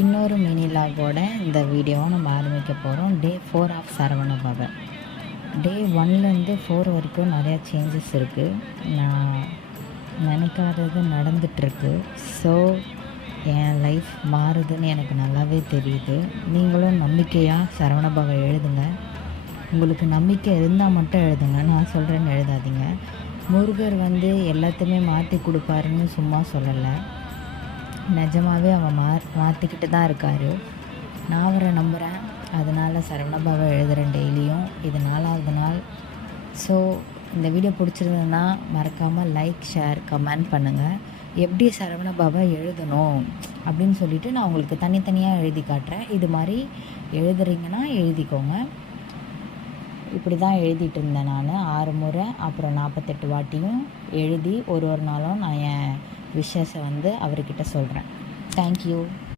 இன்னொரு மினி லாகோட இந்த வீடியோவை நம்ம ஆரம்பிக்க போகிறோம். டே 4 ஆஃப் சரவண பவ. டே 1லேருந்து 4 வரைக்கும் நிறையா சேஞ்சஸ் இருக்குது. நான் நினைக்காதது நடந்துகிட்ருக்கு. ஸோ என் லைஃப் மாறுதுன்னு எனக்கு நல்லாவே தெரியுது. நீங்களும் நம்பிக்கையாக சரவண பவ எழுதுங்க. உங்களுக்கு நம்பிக்கை இருந்தால் மட்டும் எழுதுங்க, நான் சொல்கிறேன்னு எழுதாதீங்க. முருகர் எல்லாத்தையுமே மாற்றி கொடுப்பாருன்னு சும்மா சொல்லலை, நிஜமாகவே அவன் மாற்றிக்கிட்டு தான் இருக்கார். நான் அவரை நம்புகிறேன். அதனால் சரவணபவ எழுதுகிறேன் டெய்லியும். இது 4வது நாள். ஸோ இந்த வீடியோ பிடிச்சிருந்ததுன்னா மறக்காமல் லைக், ஷேர், கமெண்ட் பண்ணுங்கள். எப்படி சரவணபவ எழுதணும் அப்படின்னு சொல்லிவிட்டு நான் உங்களுக்கு தனித்தனியாக எழுதி காட்டுறேன். இது மாதிரி எழுதுறீங்கன்னா எழுதிக்கோங்க. இப்படி தான் எழுதிட்டு இருந்தேன் நான் 6 முறை, அப்புறம் 48 வாட்டியும் எழுதி ஒரு நாளும் நான் என் விஷஸை அவர்கிட்ட சொல்கிறேன். தேங்க்யூ.